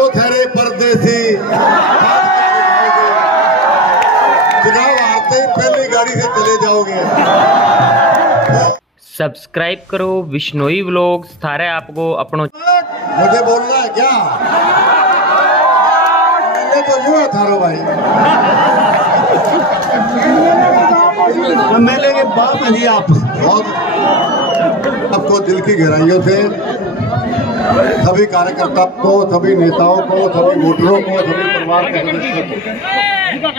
तो ठहरे परदेसी, चुनाव आते ही पहली गाड़ी से चले जाओगे। सब्सक्राइब करो विश्नोई व्लॉग्स थारे आपको अपनों। मुझे बोलना है क्या? मैंने तो यूं है थारो भाई, एमएलए के बाप हैं जी आप। बहुत आपको दिल की गहराइयों से सभी कार्यकर्ताओं को, सभी नेताओं को, सभी वोटरों को, सभी परिवार के सदस्यों को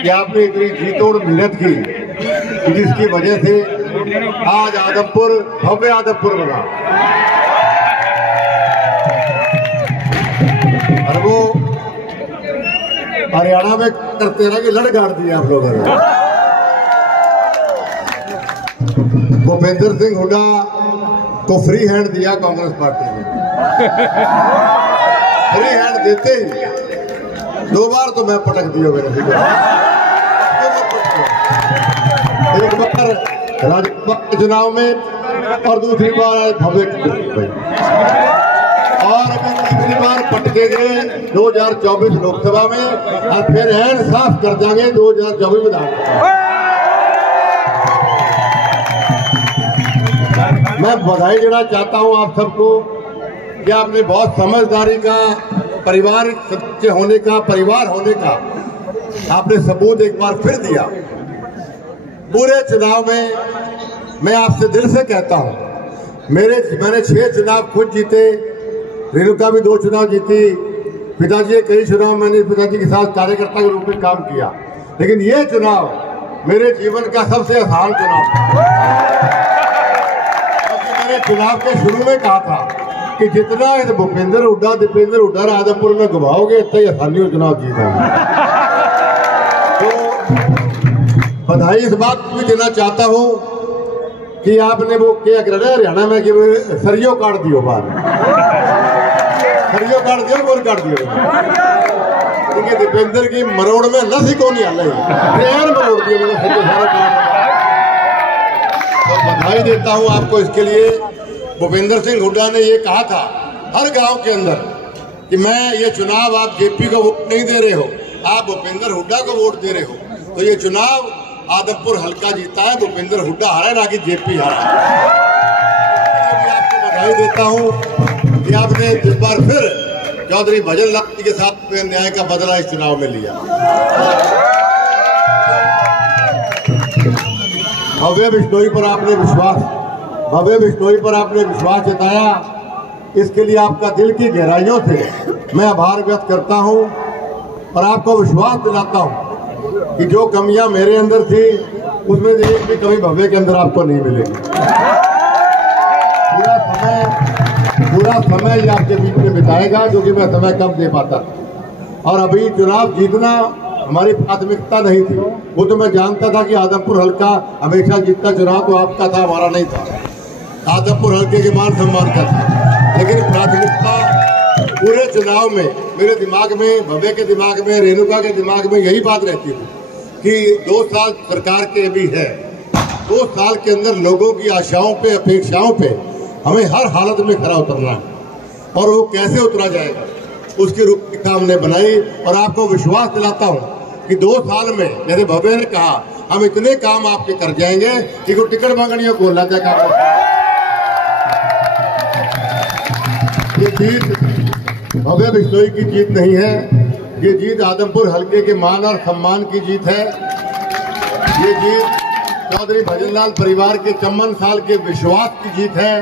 कि आपने इतनी जीतोड़ मेहनत की जिसकी वजह से आज आदमपुर भव्य आदमपुर बना। और वो हरियाणा में करते रह कि लड़ गाड़ दिया आप लोगों ने। भूपेंद्र सिंह हुड्डा को फ्री हैंड दिया कांग्रेस पार्टी ने। फ्री हैंड देते ही 2 बार तो मैं पटक दिया मेरे से। एक बार राज्यसभा के चुनाव में और दूसरी बार भव्य और अभी तीसरी बार पटके गए 2024 लोकसभा में और फिर हैंड साफ कर देंगे 2024 विधानसभा। मैं बधाई देना चाहता हूं आप सबको कि आपने बहुत समझदारी का, परिवार सच्चे होने का, परिवार होने का आपने सबूत एक बार फिर दिया। पूरे चुनाव में मैं आपसे दिल से कहता हूं, मैंने 6 चुनाव खुद जीते, रेणुका भी 2 चुनाव जीती, पिताजी कई चुनाव मैंने पिताजी के साथ कार्यकर्ता के रूप में काम किया, लेकिन ये चुनाव मेरे जीवन का सबसे आसान चुनाव था। मैंने चुनाव के शुरू में कहा था कि जितना इस भूपेंद्र हुड्डा, दीपेंद्र हुड्डा आदमपुर में घुमाओगे इतना ही आसानी से चुनाव जीतेंगे। तो बधाई इस बात भी देना चाहता हूं कि आपने वो क्या कर रहे हरियाणा में कि सरियो काट दियो, बाहर सरियो काट दियो, गोल काट दियो, क्योंकि दीपेंद्र की मरोड़ में नसी को नहीं हाल मरोड़ दियो। तो बधाई देता हूं आपको इसके लिए। भूपेंद्र सिंह हुड्डा ने ये कहा था हर गांव के अंदर कि मैं ये चुनाव आप जेपी को वोट नहीं दे रहे हो, आप भूपेंद्र हुड्डा को वोट दे रहे हो। तो ये चुनाव आदमपुर हल्का जीता है, भूपेंद्र हुड्डा हारा ना कि जेपी हारा। आपको बधाई देता हूं कि आपने इस बार फिर चौधरी भजन लाल जी के साथ न्याय का बदला इस चुनाव में लिया। भव्य बिश्नोई पर आपने विश्वास जताया, इसके लिए आपका दिल की गहराइयों से मैं आभार व्यक्त करता हूं और आपको विश्वास दिलाता हूं कि जो कमियां मेरे अंदर थी उसमें एक भी कमी भव्य के अंदर आपको नहीं मिलेगी। पूरा समय ये आपके बीच में बिताएगा, जो कि मैं समय कम दे पाता। और अभी चुनाव जीतना हमारी प्राथमिकता नहीं थी, वो तो मैं जानता था कि आदमपुर हल्का हमेशा जीतता, चुनाव तो आपका था, हमारा नहीं था। आदमपुर हल्के के मान सम्मान का था, लेकिन प्राथमिकता पूरे चुनाव में मेरे दिमाग में, भव्य के दिमाग में, रेणुका के दिमाग में यही बात रहती थी कि 2 साल सरकार के भी है, 2 साल के अंदर लोगों की आशाओं पे, अपेक्षाओं पे हमें हर हालत में खरा उतरना है। और वो कैसे उतरा जाएगा उसकी रूपरेखा हमने बनाई। और आपको विश्वास दिलाता हूं कि 2 साल में, जैसे भव्य ने कहा, हम इतने काम आपके कर जाएंगे कि कोई टिकट मांगनी को लग जाएगा। ये जीत भव्य बिश्नोई की जीत नहीं है, ये जीत आदमपुर हल्के के मान और सम्मान की जीत है। ये जीत चौधरी भजनलाल परिवार के 54 साल के विश्वास की जीत है।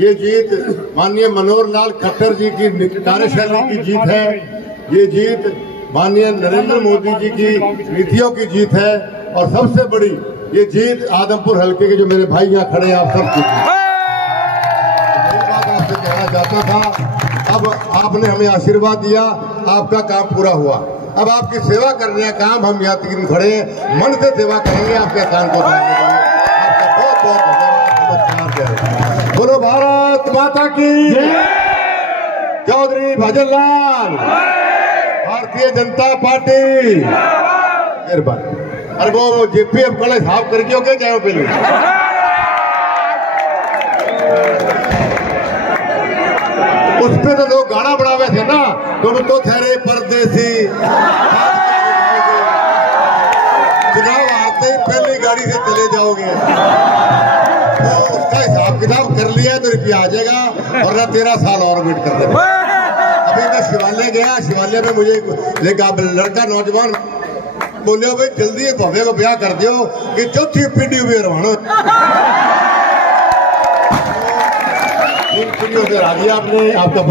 ये जीत माननीय मनोहर लाल खट्टर जी की कार्यशैली की जीत है। ये जीत माननीय नरेंद्र मोदी जी की नीतियों की जीत है। और सबसे बड़ी ये जीत आदमपुर हल्के के जो मेरे भाई यहाँ खड़े हैं, आप सबकी बात आपसे कहना चाहता था। अब आपने हमें आशीर्वाद दिया, आपका काम पूरा हुआ। अब आपकी सेवा करने का काम हम यहाँ 3 खड़े मन से सेवा करेंगे आपके काम को। आपका बहुत बहुत धन्यवाद। बोलो भारत माता की, चौधरी भजनलाल, भारतीय जनता पार्टी। मेहरबानी। अरे वो जेपी अब कल साफ करके ओके जाओ पहले। उस पे तो लोग गाना बढ़ावे थे ना, तुम तो ठहरे परदेसी, चुनाव हारते ही पहली गाड़ी से चले जाओगे। तो उसका हिसाब किताब कर लिया तो रुपया आ जाएगा, और ना 13 साल और वेट कर देना। अभी मैं शिवालय गया, शिवालय में मुझे एक लड़का नौजवान बोले, भाई जल्दी भव्य को ब्याह कर दियो कि चौथी पीढ़ी हुई रवाना से राजी आपने। आपका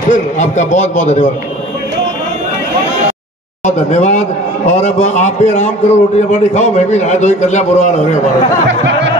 फिर आपका बहुत बहुत धन्यवाद, बहुत धन्यवाद। और अब आप भी आराम करो, रोटी पानी खाओ, मैं भी नहा धोई कर लिया, बुरा हाल हो रहा है हमारा।